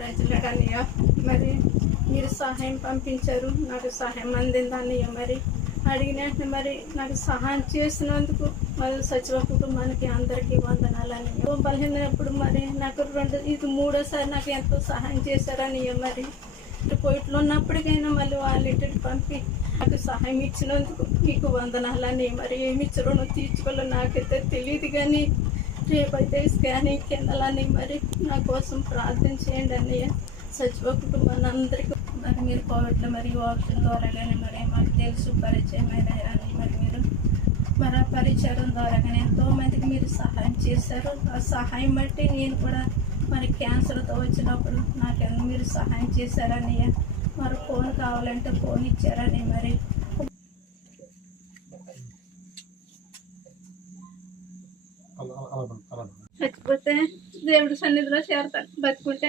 ప్రజలకన్నయ్య మరి మీరు సహాయం పంపించారు, నాకు సహాయం అందింది అన్నయ్య. మరి అడిగినట్టు మరి నాకు సహాయం చేసినందుకు మరి సచివ కుటుంబానికి అందరికీ వందనాలన్నయ్య. బలహీనప్పుడు మరి నాకు ఇది మూడోసారి నాకు ఎంతో సహాయం చేశారన్నయ్య. మరి కోయిట్లో ఉన్నప్పటికైనా మళ్ళీ వాళ్ళ ఇంటికి పంపి నాకు సహాయం ఇచ్చినందుకు మీకు వందనాలన్నయ్య. మరి ఏమి ఇచ్చారో తీర్చుకోవాలో నాకైతే తెలియదు, కానీ రేపైతే స్కానింగ్ కిందలని మరి నా కోసం ప్రార్థన చేయండి అన్నయ్య. సచివ కుటుంబాన్ని అందరికీ మరి మీరు కోవిడ్లో మరి ఆప్షన్ ద్వారా కానీ మరి మాకు తెలుసు పరిచయమైన మరి మీరు మరి ఆ పరిచయం ద్వారా కానీ ఎంతోమందికి మీరు సహాయం చేశారు. ఆ సహాయం బట్టి నేను కూడా మరి క్యాన్సర్తో వచ్చినప్పుడు నాకెందుకు మీరు సహాయం చేశారన్నయ్య. మరి ఫోన్ కావాలంటే ఫోన్ ఇచ్చారని మరి చచ్చిపోతే దేవుడి సన్నిధిలో చేరతాను, బతుకుంటే